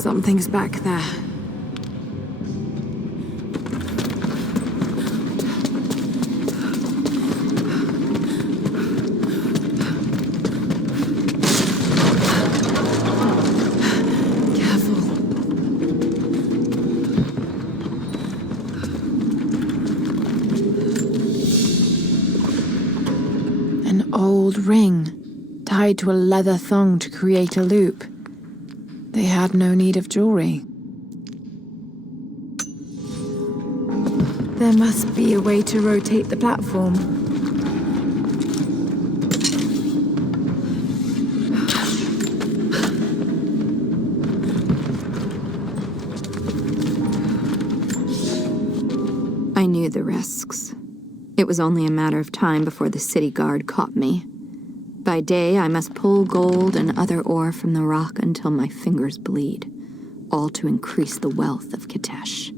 Something's back there. Old ring, tied to a leather thong to create a loop. They had no need of jewelry. There must be a way to rotate the platform. I knew the risks. It was only a matter of time before the city guard caught me. By day, I must pull gold and other ore from the rock until my fingers bleed, all to increase the wealth of Kitezh.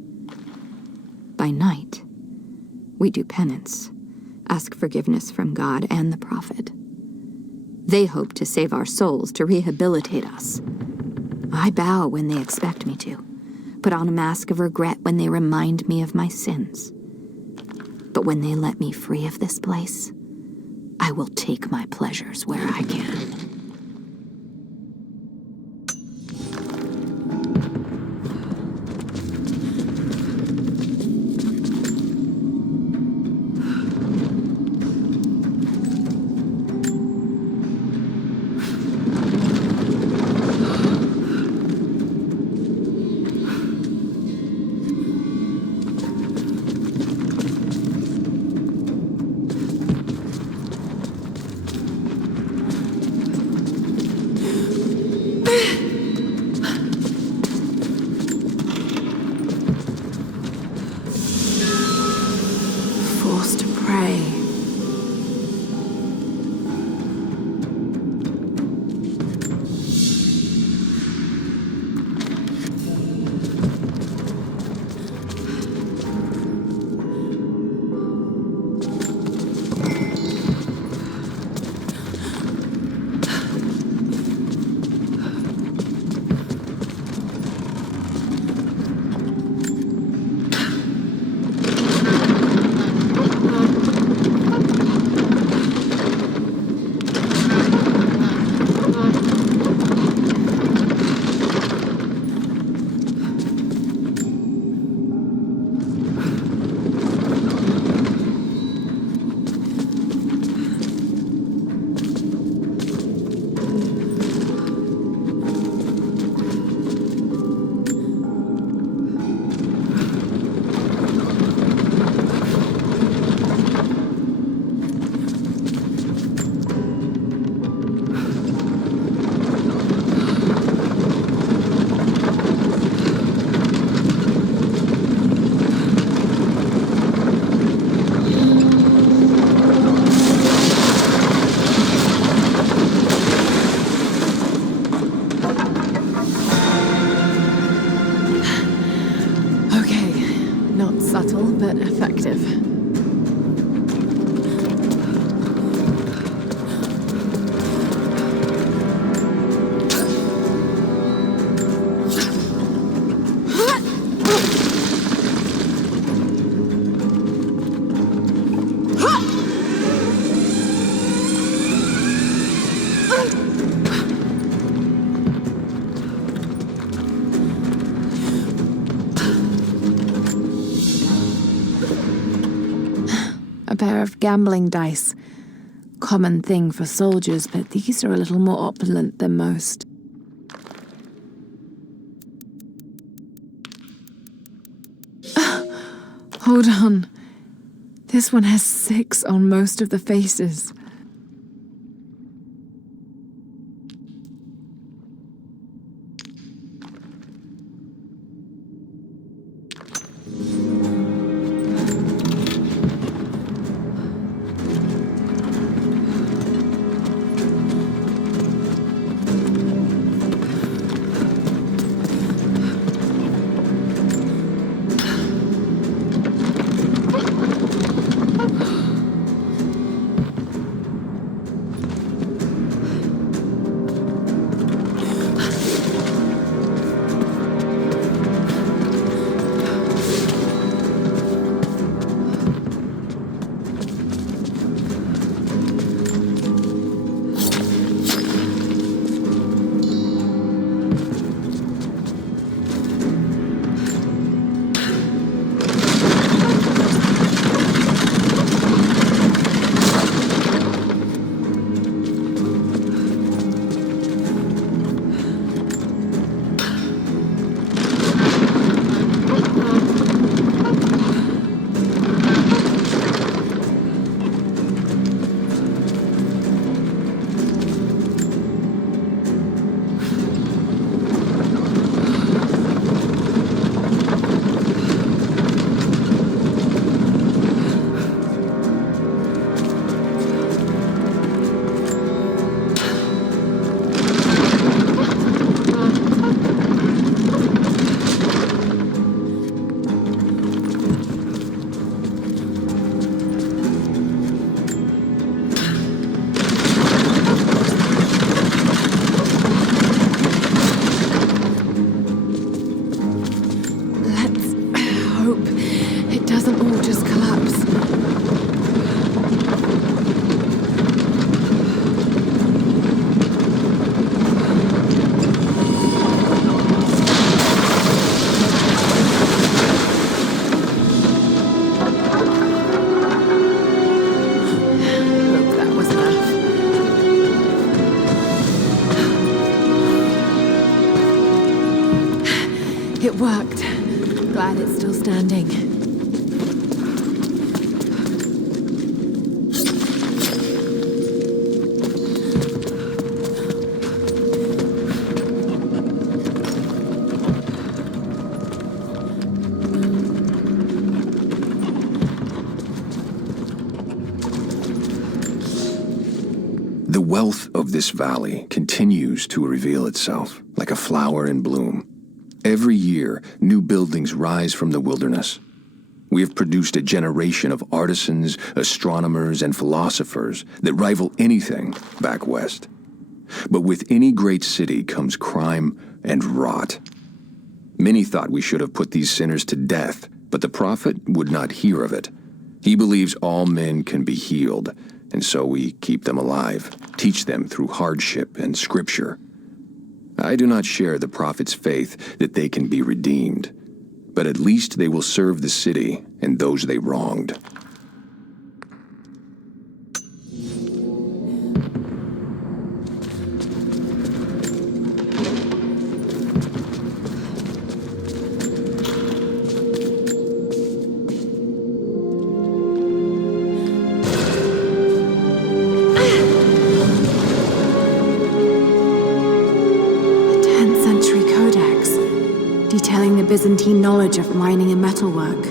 By night, we do penance, ask forgiveness from God and the Prophet. They hope to save our souls, to rehabilitate us. I bow when they expect me to, put on a mask of regret when they remind me of my sins. But when they let me free of this place, I will take my pleasures where I can. Subtle, but effective. A pair of gambling dice. Common thing for soldiers, but these are a little more opulent than most. Hold on. This one has 6 on most of the faces. It worked. Glad it's still standing. The wealth of this valley continues to reveal itself like a flower in bloom. Every year, new buildings rise from the wilderness. We have produced a generation of artisans, astronomers, and philosophers that rival anything back west. But with any great city comes crime and rot. Many thought we should have put these sinners to death, but the prophet would not hear of it. He believes all men can be healed, and so we keep them alive, teach them through hardship and scripture. I do not share the prophet's faith that they can be redeemed, but at least they will serve the city and those they wronged. Detailing the Byzantine knowledge of mining and metalwork.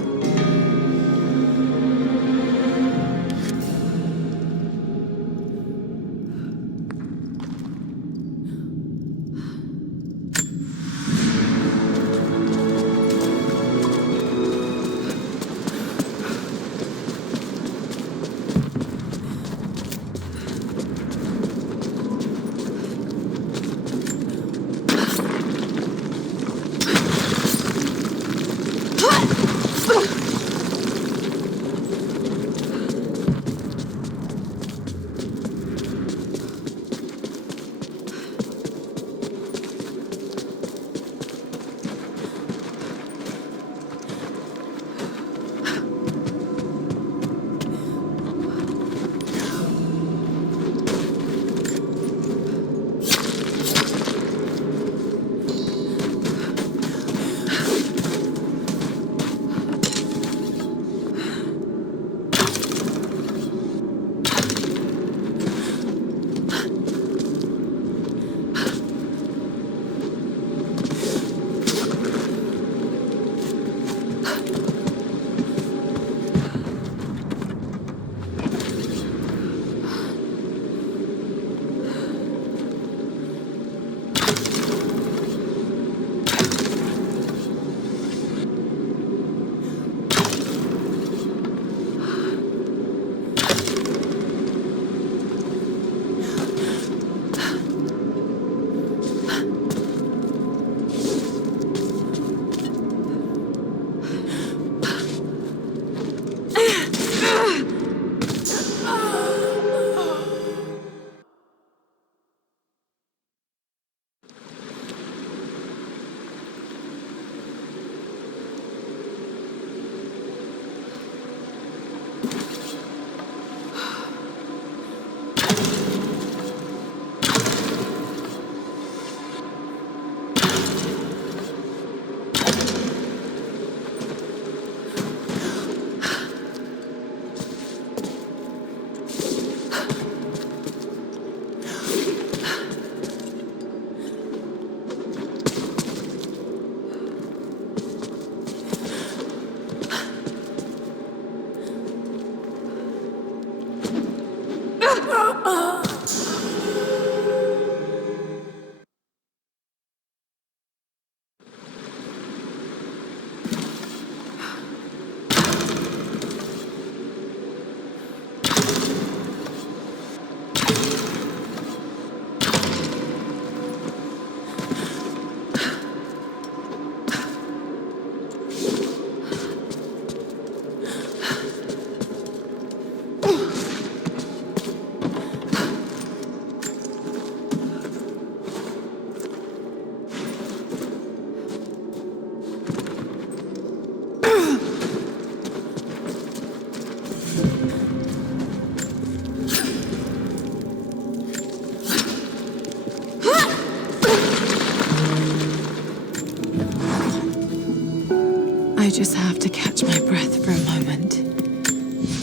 I just have to catch my breath for a moment.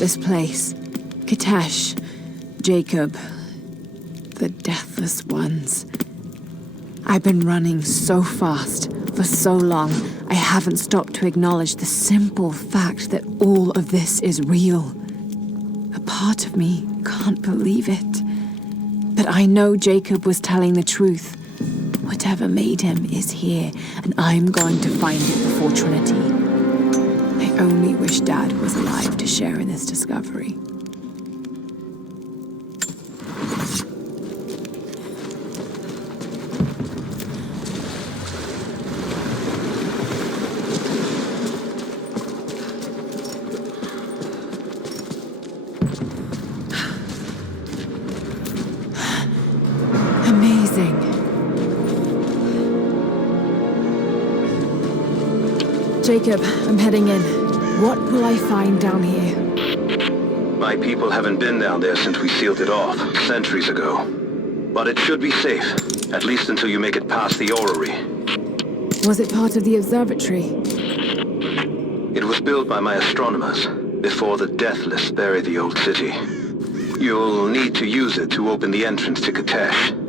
This place, Kitezh, Jacob, the Deathless Ones. I've been running so fast for so long, I haven't stopped to acknowledge the simple fact that all of this is real. A part of me can't believe it. But I know Jacob was telling the truth. Whatever made him is here, and I'm going to find it before Trinity. I only wish Dad was alive to share in this discovery. Amazing. Jacob, I'm heading in. What will I find down here? My people haven't been down there since we sealed it off, centuries ago. But it should be safe, at least until you make it past the orrery. Was it part of the observatory? It was built by my astronomers, before the Deathless buried the old city. You'll need to use it to open the entrance to Kitezh.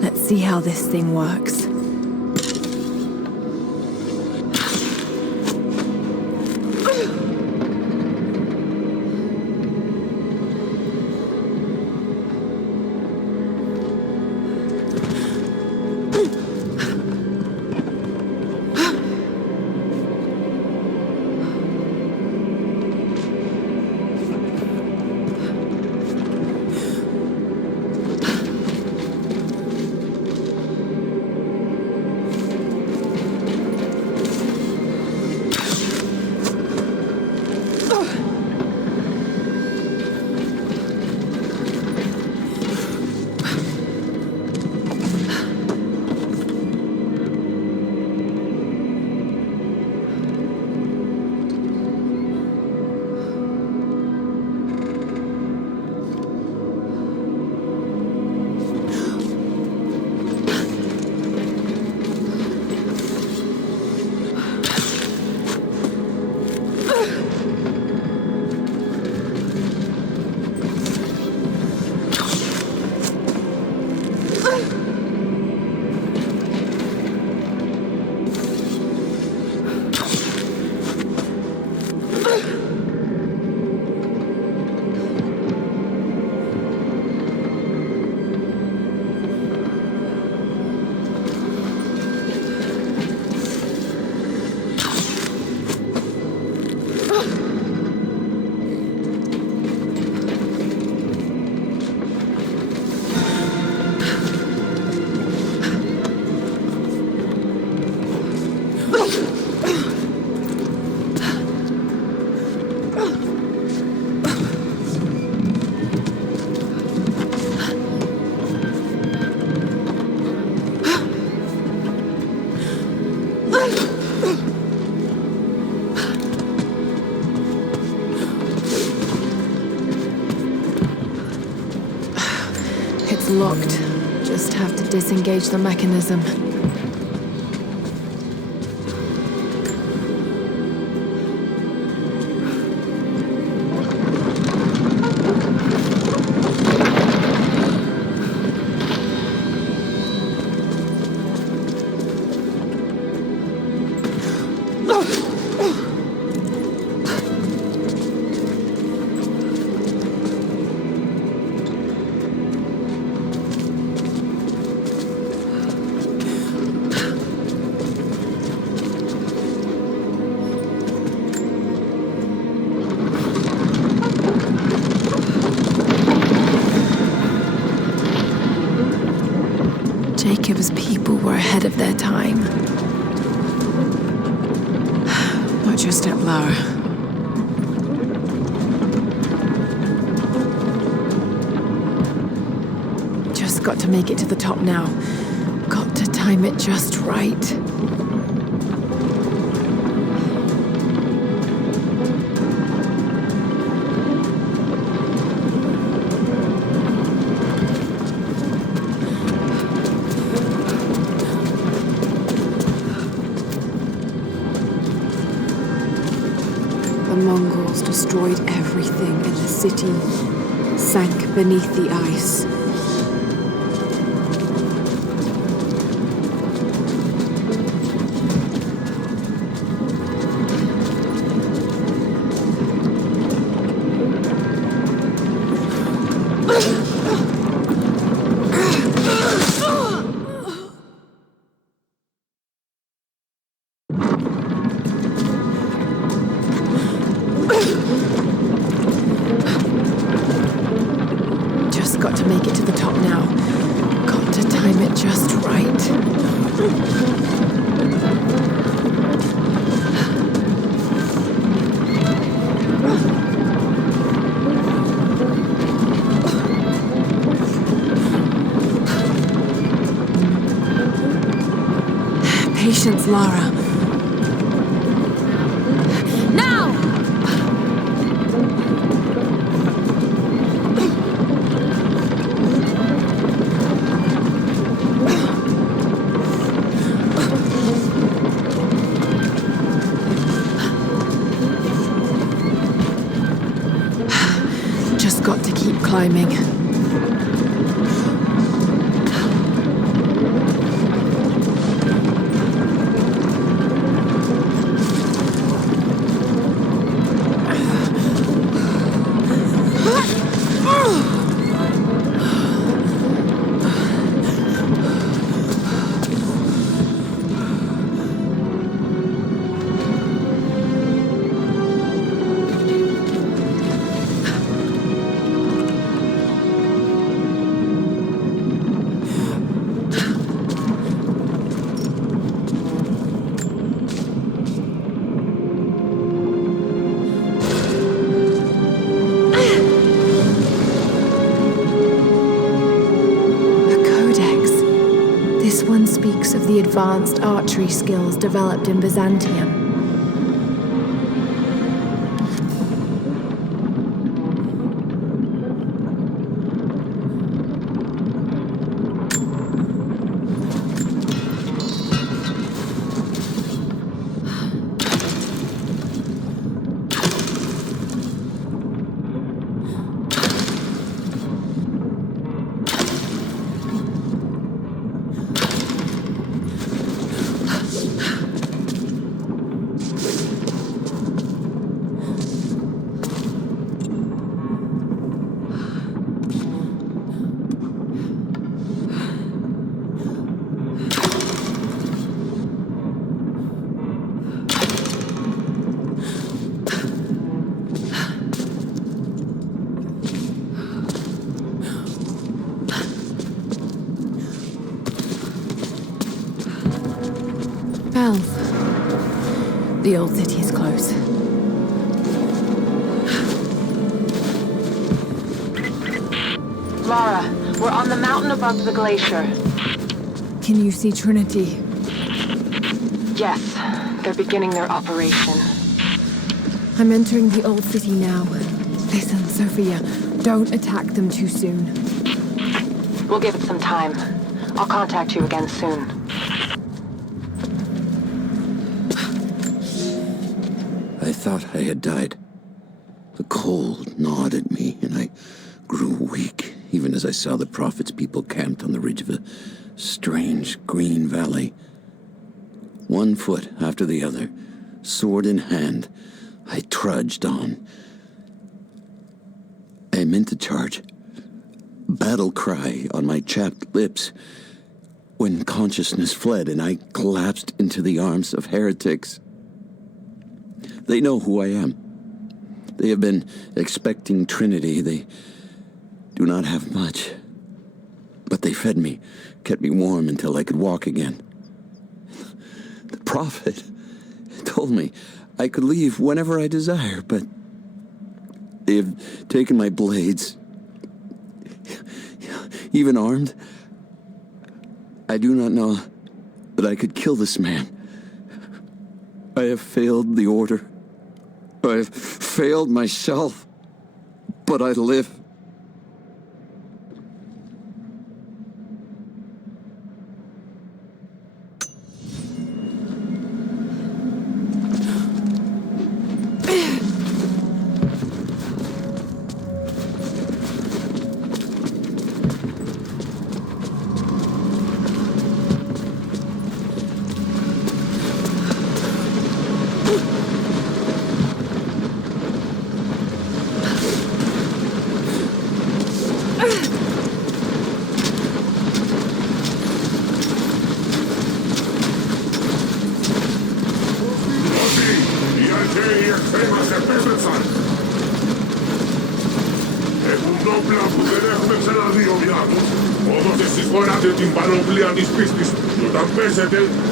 Let's see how this thing works. It's locked. Just have to disengage the mechanism. Watch your step, Lara. Just got to make it to the top now. Got to time it just right. The Mongols destroyed everything in the city, sank beneath the ice. Just got to make it to the top now. Got to time it just right. Patience, Lara. Now! Just got to keep climbing. This one speaks of the advanced archery skills developed in Byzantium. The old city is close. Lara, we're on the mountain above the glacier. Can you see Trinity? Yes, they're beginning their operation. I'm entering the old city now. Listen, Sophia, don't attack them too soon. We'll give it some time. I'll contact you again soon. I thought I had died. The cold gnawed at me, and I grew weak, even as I saw the Prophet's people camped on the ridge of a strange green valley. One foot after the other, sword in hand, I trudged on. I meant to charge, battle cry on my chapped lips, when consciousness fled and I collapsed into the arms of heretics. They know who I am. They have been expecting Trinity. They do not have much. But they fed me, kept me warm until I could walk again. The Prophet told me I could leave whenever I desire, but they have taken my blades. Even armed, I do not know that I could kill this man. I have failed the Order. I have failed myself, but I live.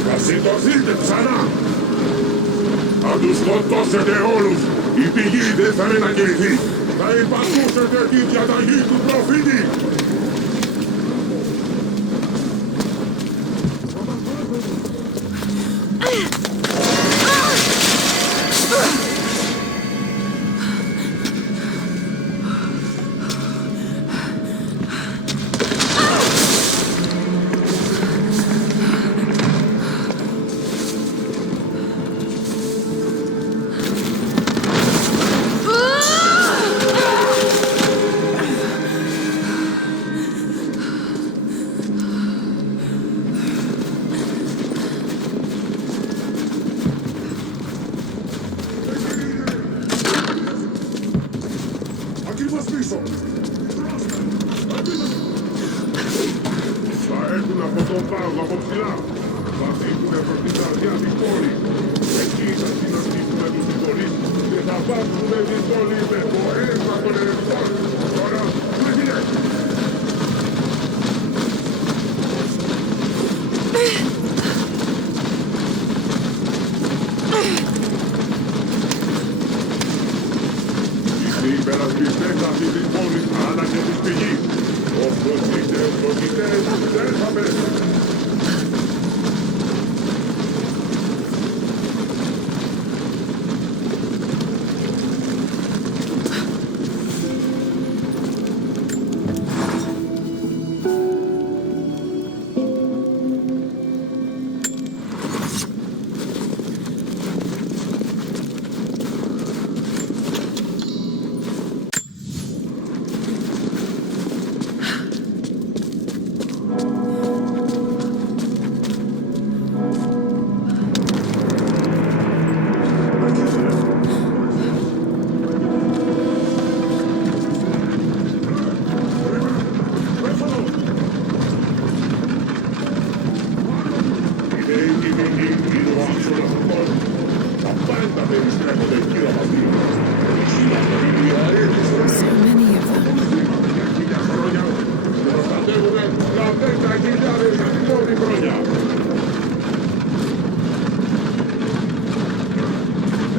Θα σηκωθείτε ξανά! Θα τους σκοτώσετε όλους! Η πηγή δεν θα μετακινηθεί! Θα υπακούσετε τη διαταγή του προφήτη!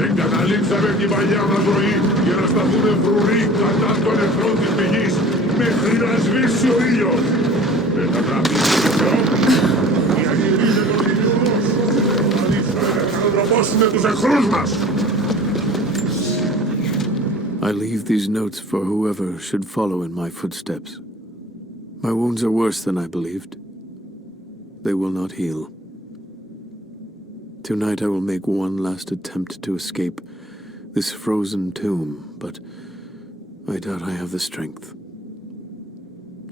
Εγκαταλείψαμε την παλιά μας ζωή για να σταθούμε φρουροί κατά των εχθρών της πηγής μέχρι να σβήσει ο ήλιος. Δεν θα τραβήξει το Θεό. Διαγυρίζε τον δημιουργός. Δηλαδή θα ανατροπώσουμε τους εχθρούς μας. I leave these notes for whoever should follow in my footsteps. My wounds are worse than I believed. They will not heal. Tonight I will make one last attempt to escape this frozen tomb, but I doubt I have the strength.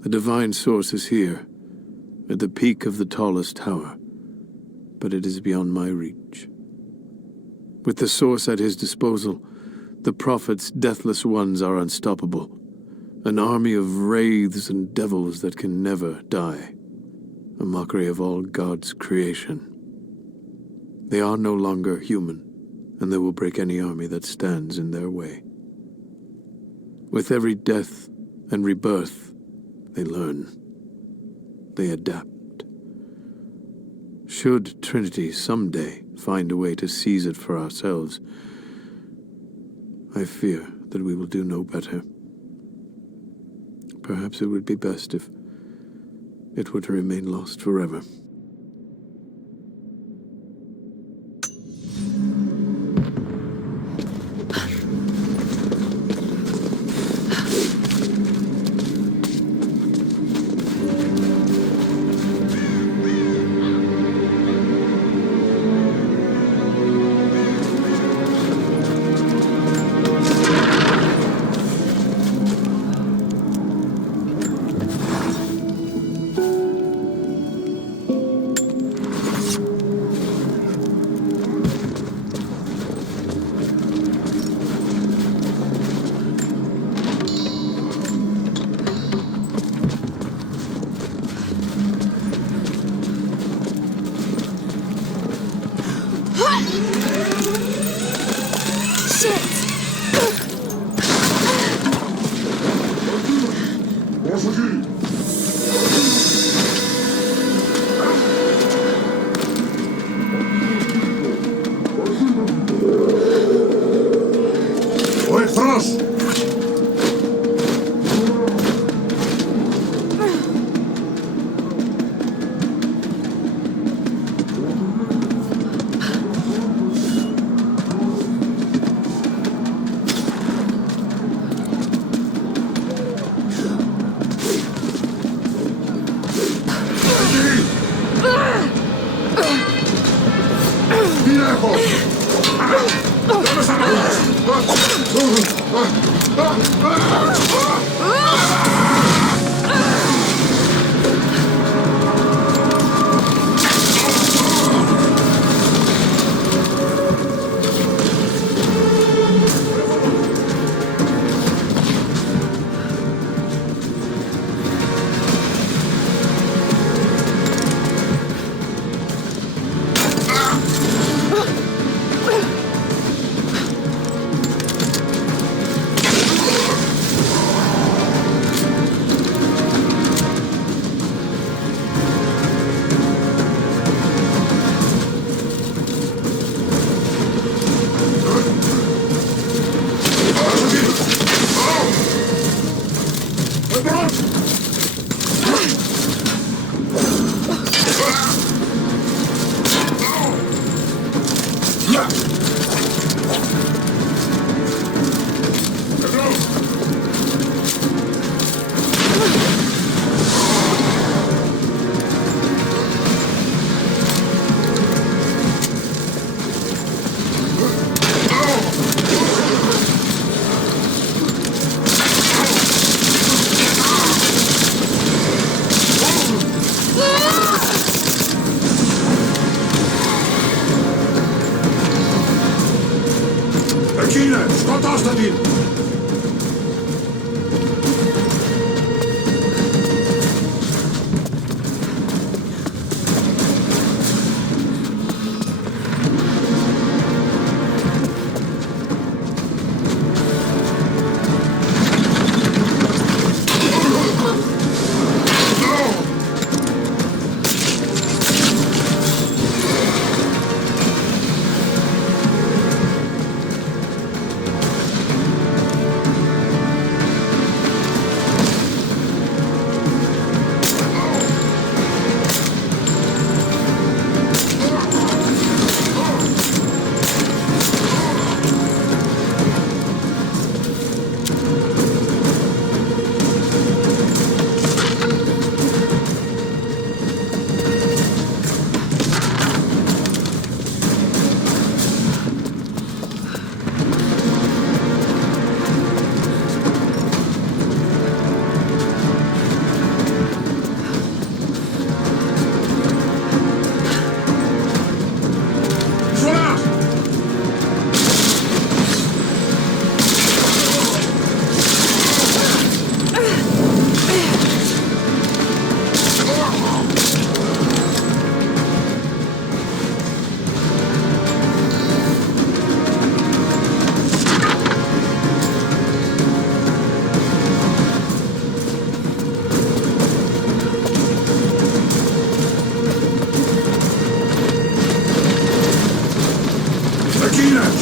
The divine source is here, at the peak of the tallest tower, but it is beyond my reach. With the source at his disposal, the prophet's deathless ones are unstoppable, an army of wraiths and devils that can never die, a mockery of all God's creation. They are no longer human, and they will break any army that stands in their way. With every death and rebirth, they learn. They adapt. Should Trinity someday find a way to seize it for ourselves, I fear that we will do no better. Perhaps it would be best if it were to remain lost forever.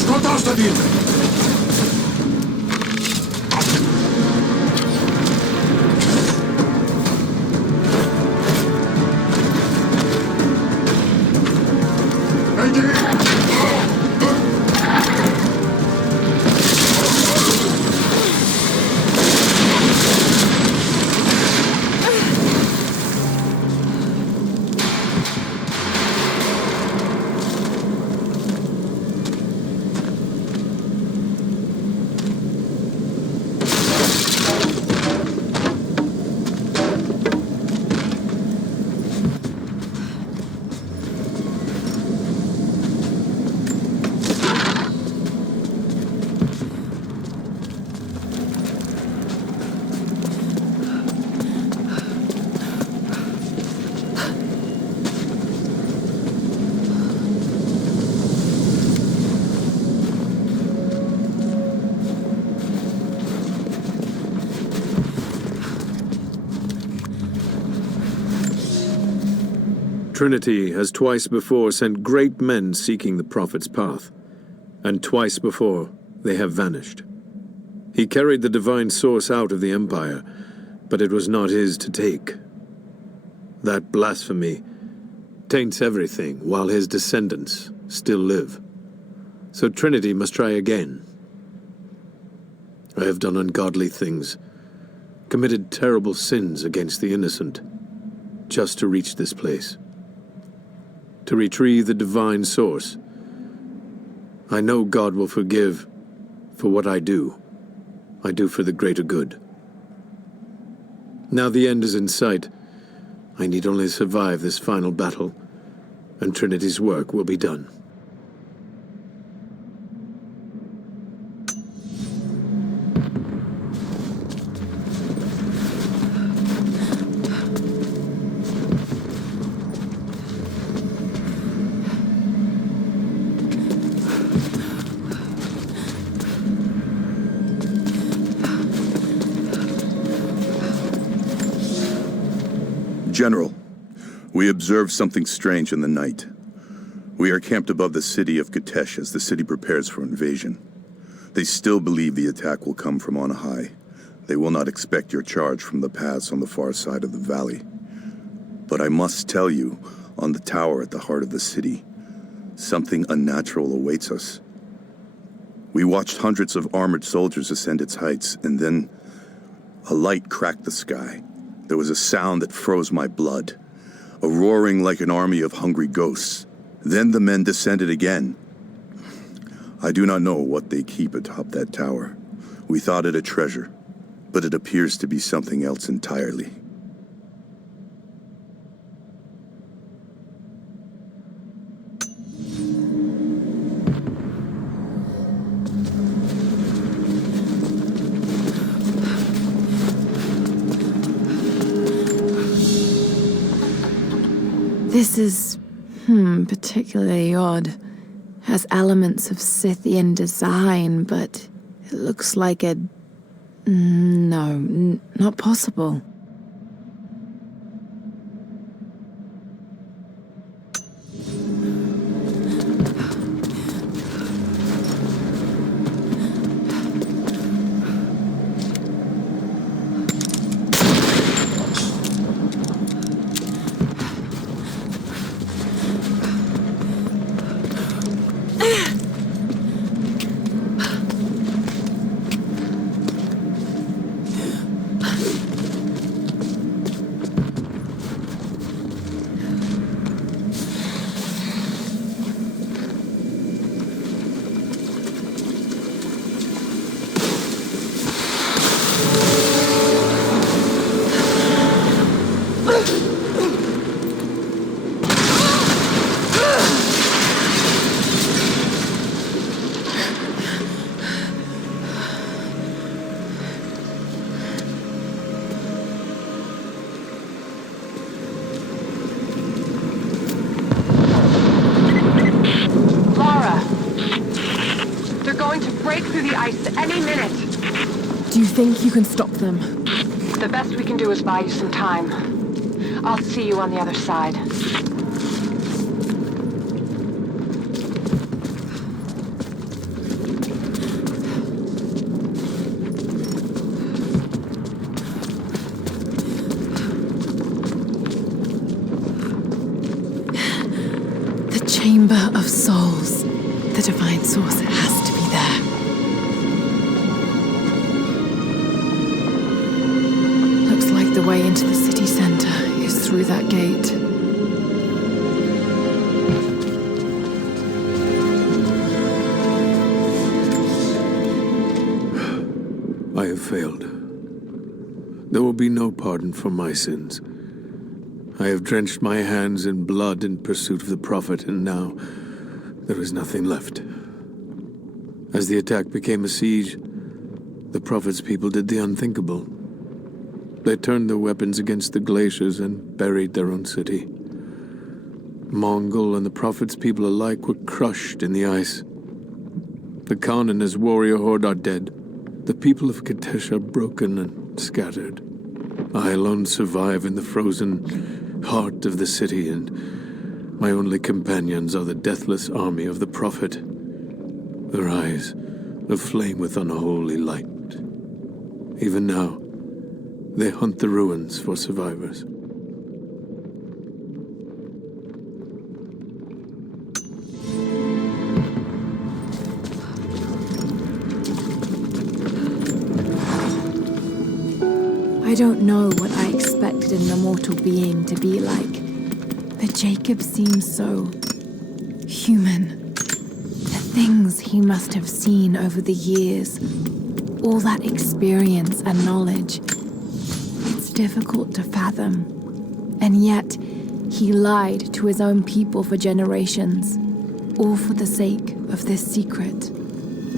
Σκοτώστε την! Trinity has twice before sent great men seeking the Prophet's path, and twice before they have vanished. He carried the divine source out of the Empire, but it was not his to take. That blasphemy taints everything while his descendants still live. So Trinity must try again. I have done ungodly things, committed terrible sins against the innocent, just to reach this place. To retrieve the divine source. I know God will forgive for what I do. I do for the greater good. Now the end is in sight. I need only survive this final battle, and Trinity's work will be done. General, we observed something strange in the night. We are camped above the city of Kitezh as the city prepares for invasion. They still believe the attack will come from on high. They will not expect your charge from the paths on the far side of the valley. But I must tell you, on the tower at the heart of the city, something unnatural awaits us. We watched hundreds of armored soldiers ascend its heights, and then a light cracked the sky. There was a sound that froze my blood, a roaring like an army of hungry ghosts. Then the men descended again. I do not know what they keep atop that tower. We thought it a treasure, but it appears to be something else entirely. This is, particularly odd. Has elements of Scythian design, but it looks like a... No, not possible. Do you think you can stop them? The best we can do is buy you some time. I'll see you on the other side. Chamber of Souls. The Divine Source has to be there. Looks like the way into the city center is through that gate. I have failed. There will be no pardon for my sins. I have drenched my hands in blood in pursuit of the Prophet, and now there is nothing left. As the attack became a siege, the Prophet's people did the unthinkable. They turned their weapons against the glaciers and buried their own city. Mongol and the Prophet's people alike were crushed in the ice. The Khan and his warrior horde are dead. The people of Kitezh are broken and scattered. I alone survive in the frozen heart of the city, and my only companions are the deathless army of the Prophet, their eyes aflame with unholy light. Even now, they hunt the ruins for survivors. I don't know what I expected an immortal being to be like, but Jacob seems so human. The things he must have seen over the years, all that experience and knowledge, it's difficult to fathom. And yet, he lied to his own people for generations, all for the sake of this secret.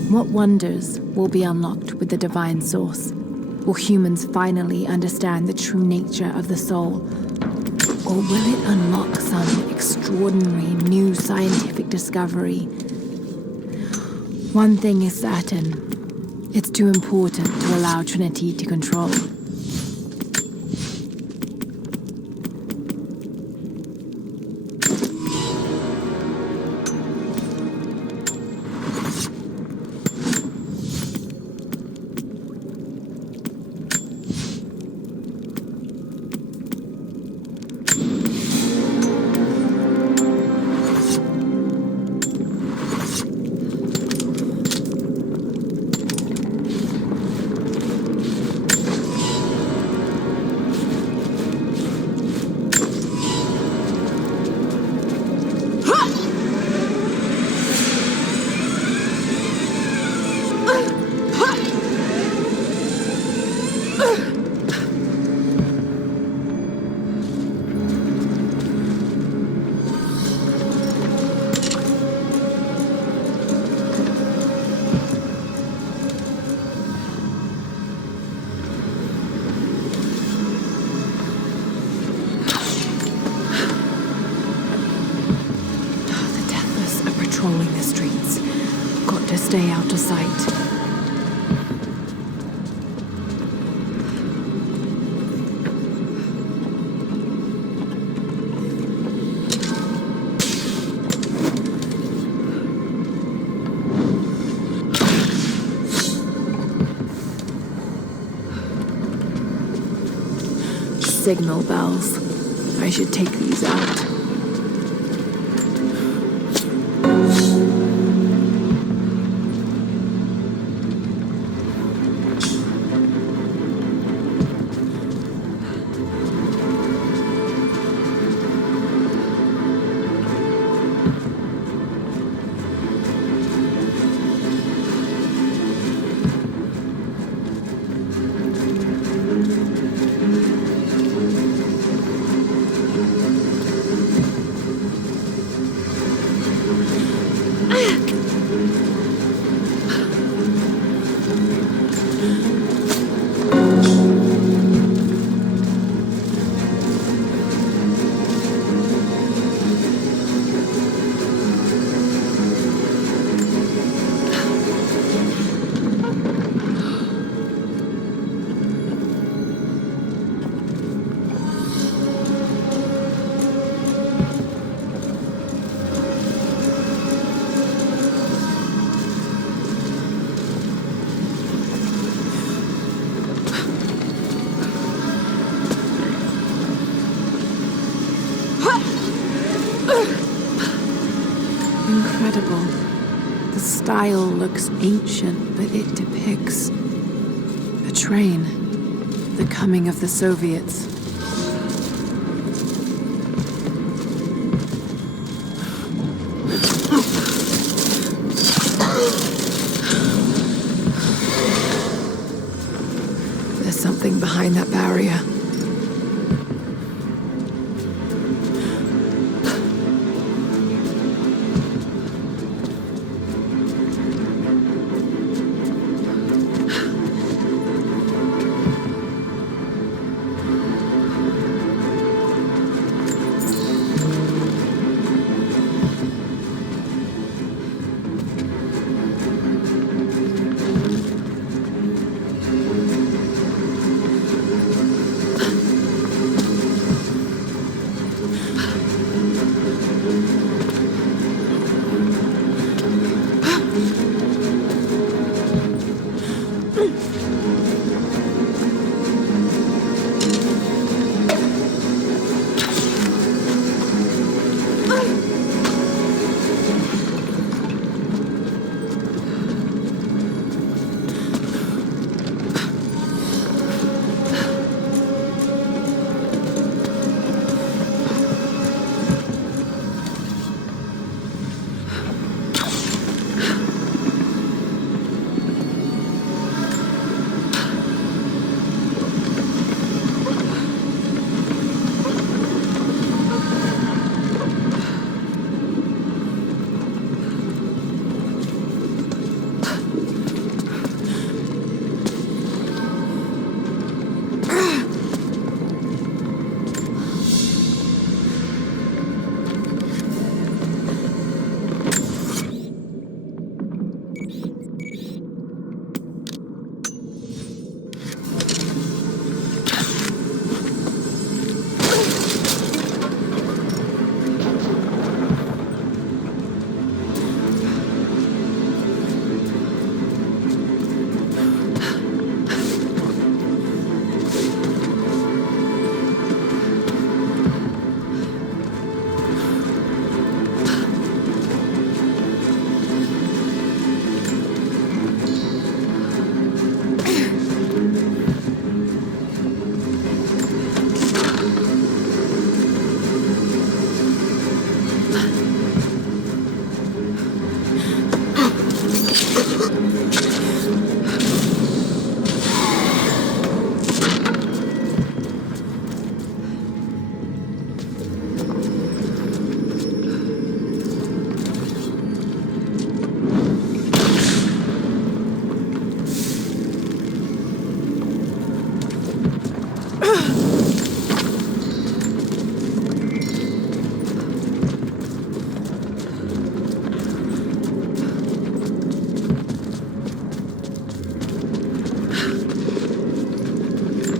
What wonders will be unlocked with the Divine Source? Will humans finally understand the true nature of the soul? Or will it unlock some extraordinary new scientific discovery? One thing is certain. It's too important to allow Trinity to control. Patrolling the streets. Got to stay out of sight. Signal bells. I should take these out. style looks ancient, but it depicts a train, the coming of the Soviets. There's something behind that barrier.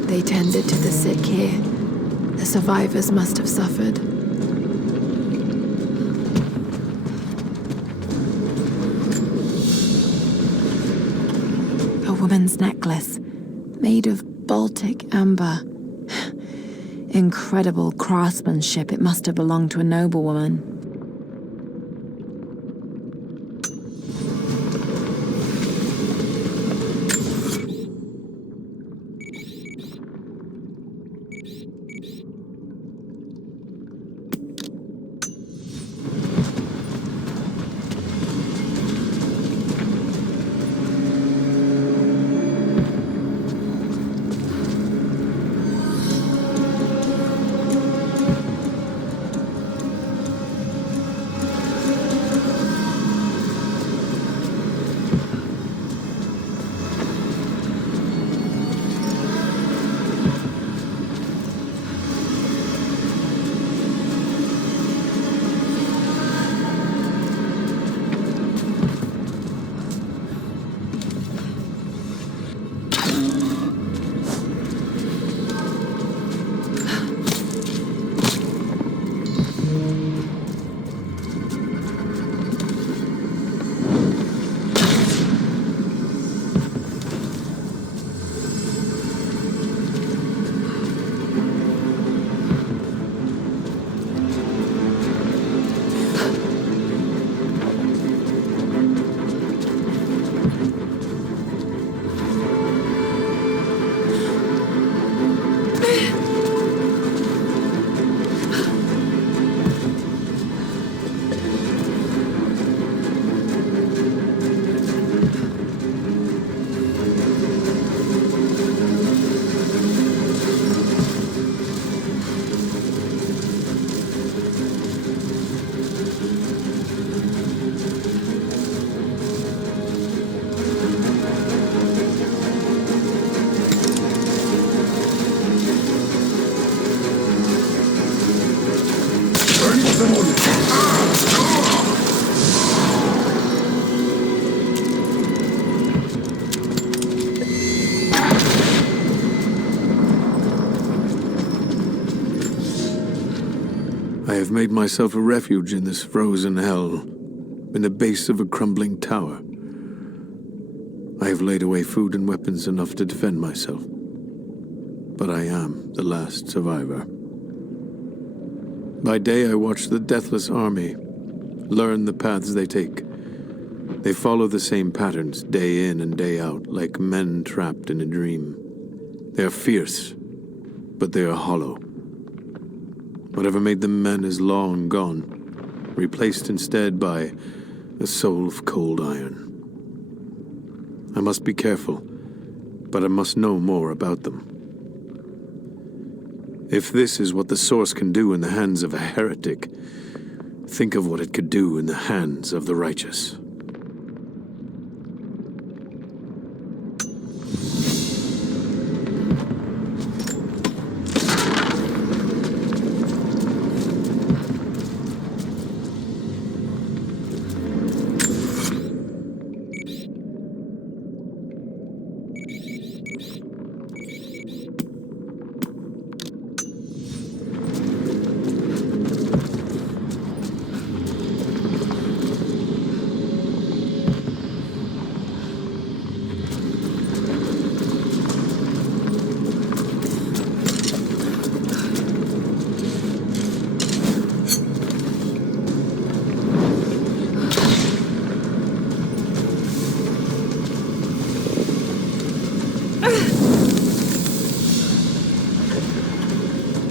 They tended to the sick here. The survivors must have suffered. A woman's necklace, made of Baltic amber. Incredible craftsmanship. It must have belonged to a noblewoman. I've made myself a refuge in this frozen hell, in the base of a crumbling tower. I have laid away food and weapons enough to defend myself, but I am the last survivor. By day I watch the deathless army, learn the paths they take. They follow the same patterns day in and day out, like men trapped in a dream. They are fierce, but they are hollow. Whatever made them men is long gone, replaced instead by a soul of cold iron. I must be careful, but I must know more about them. If this is what the Source can do in the hands of a heretic, think of what it could do in the hands of the righteous.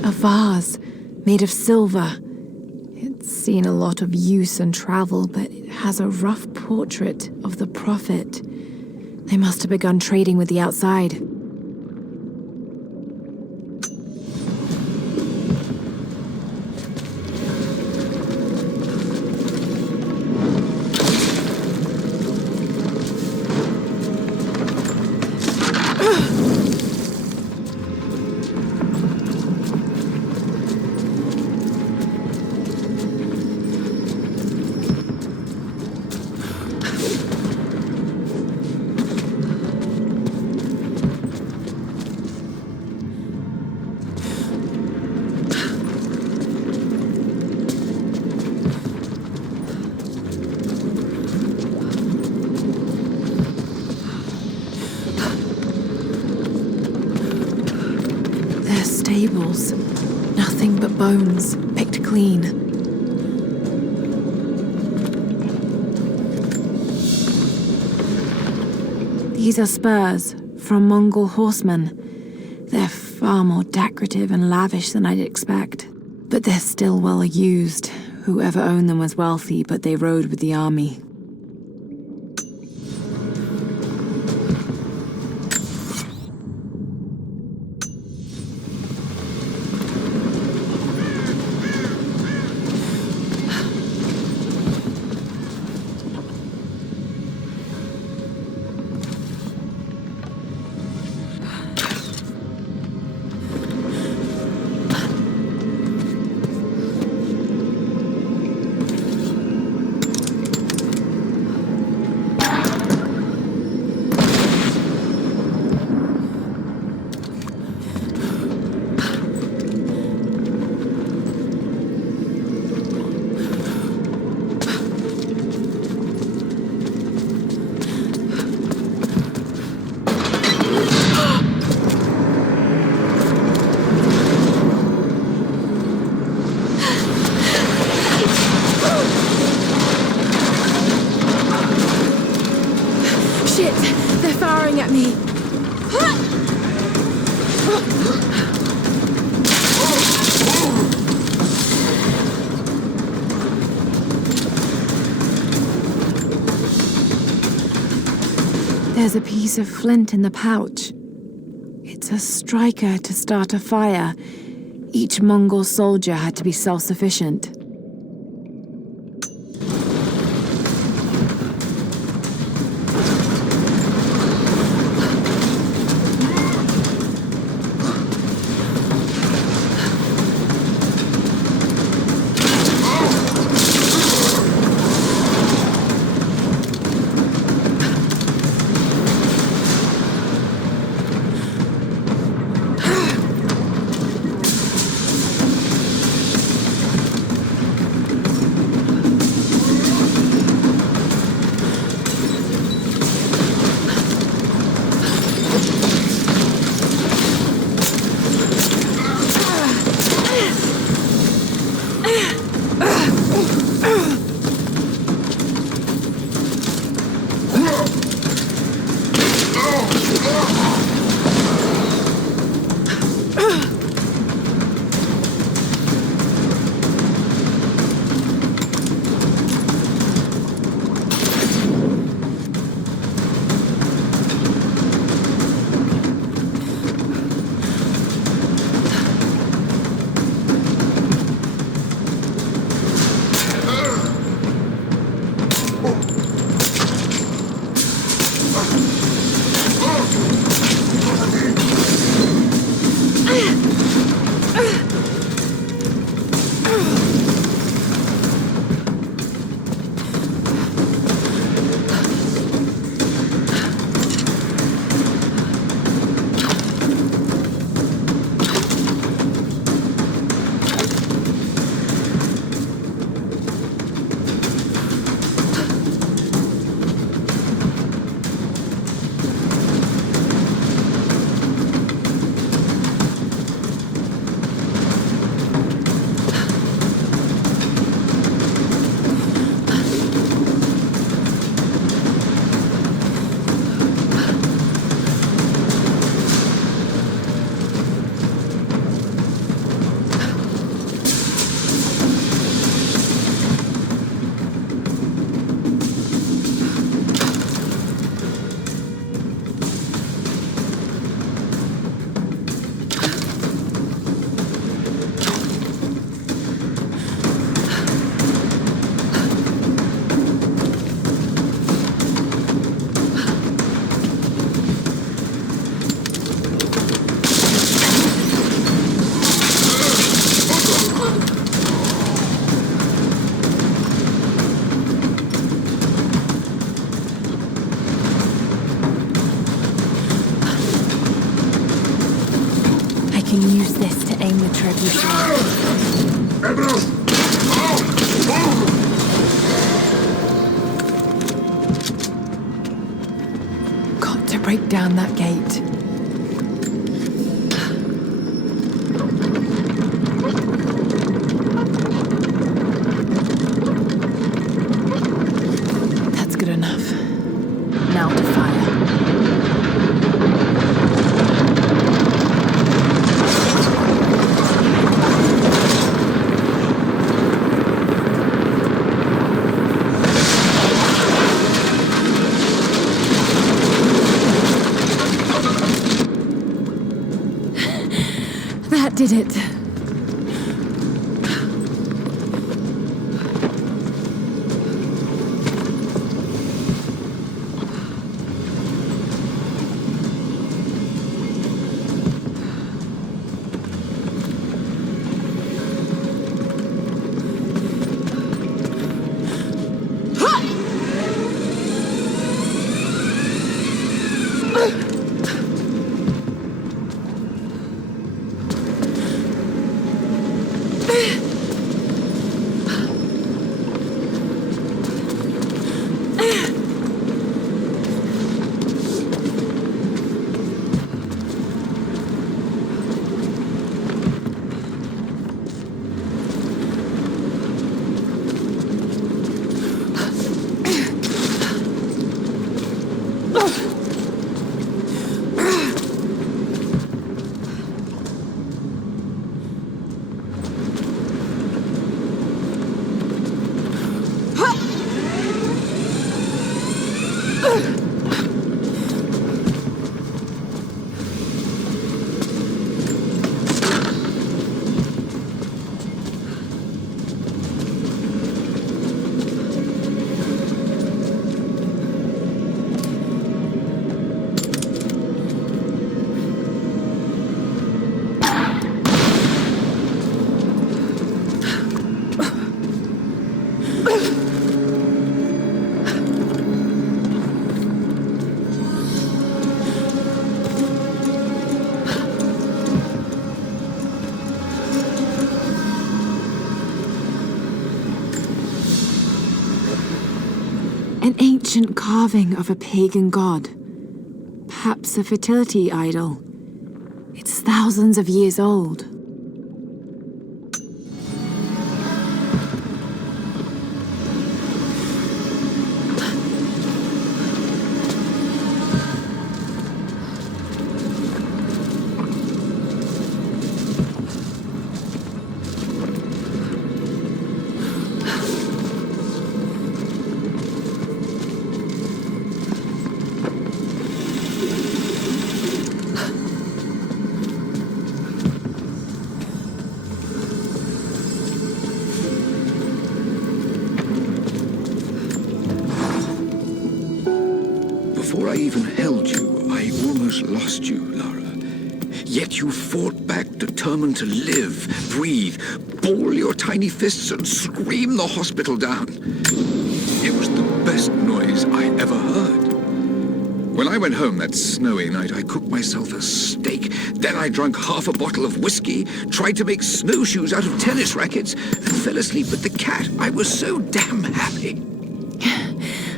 A vase made of silver. It's seen a lot of use and travel, but it has a rough portrait of the Prophet. They must have begun trading with the outside. Stables. Nothing but bones, picked clean. These are spurs from Mongol horsemen. They're far more decorative and lavish than I'd expect. But they're still well used. Whoever owned them was wealthy, but they rode with the army. At me. There's a piece of flint in the pouch. It's a striker to start a fire. Each Mongol soldier had to be self-sufficient. can use this to aim the trebuchet. Εμπρός! Got to break down that gate. That's good enough. Now to fire. That did it. An ancient carving of a pagan god. Perhaps a fertility idol. It's thousands of years old. Before I even held you, I almost lost you, Lara. Yet you fought back, determined to live, breathe, ball your tiny fists and scream the hospital down. It was the best noise I ever heard. When I went home that snowy night, I cooked myself a steak. Then I drank half a bottle of whiskey, tried to make snowshoes out of tennis rackets, and fell asleep with the cat. I was so damn happy.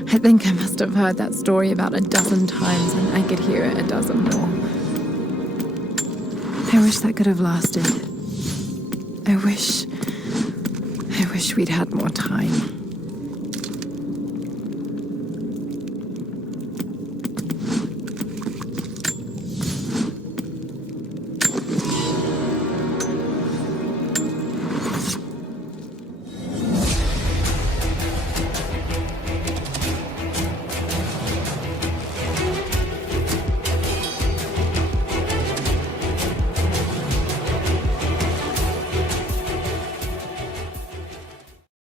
I think I must have heard that story about a dozen times, and I could hear it a dozen more. I wish that could have lasted. I wish we'd had more time.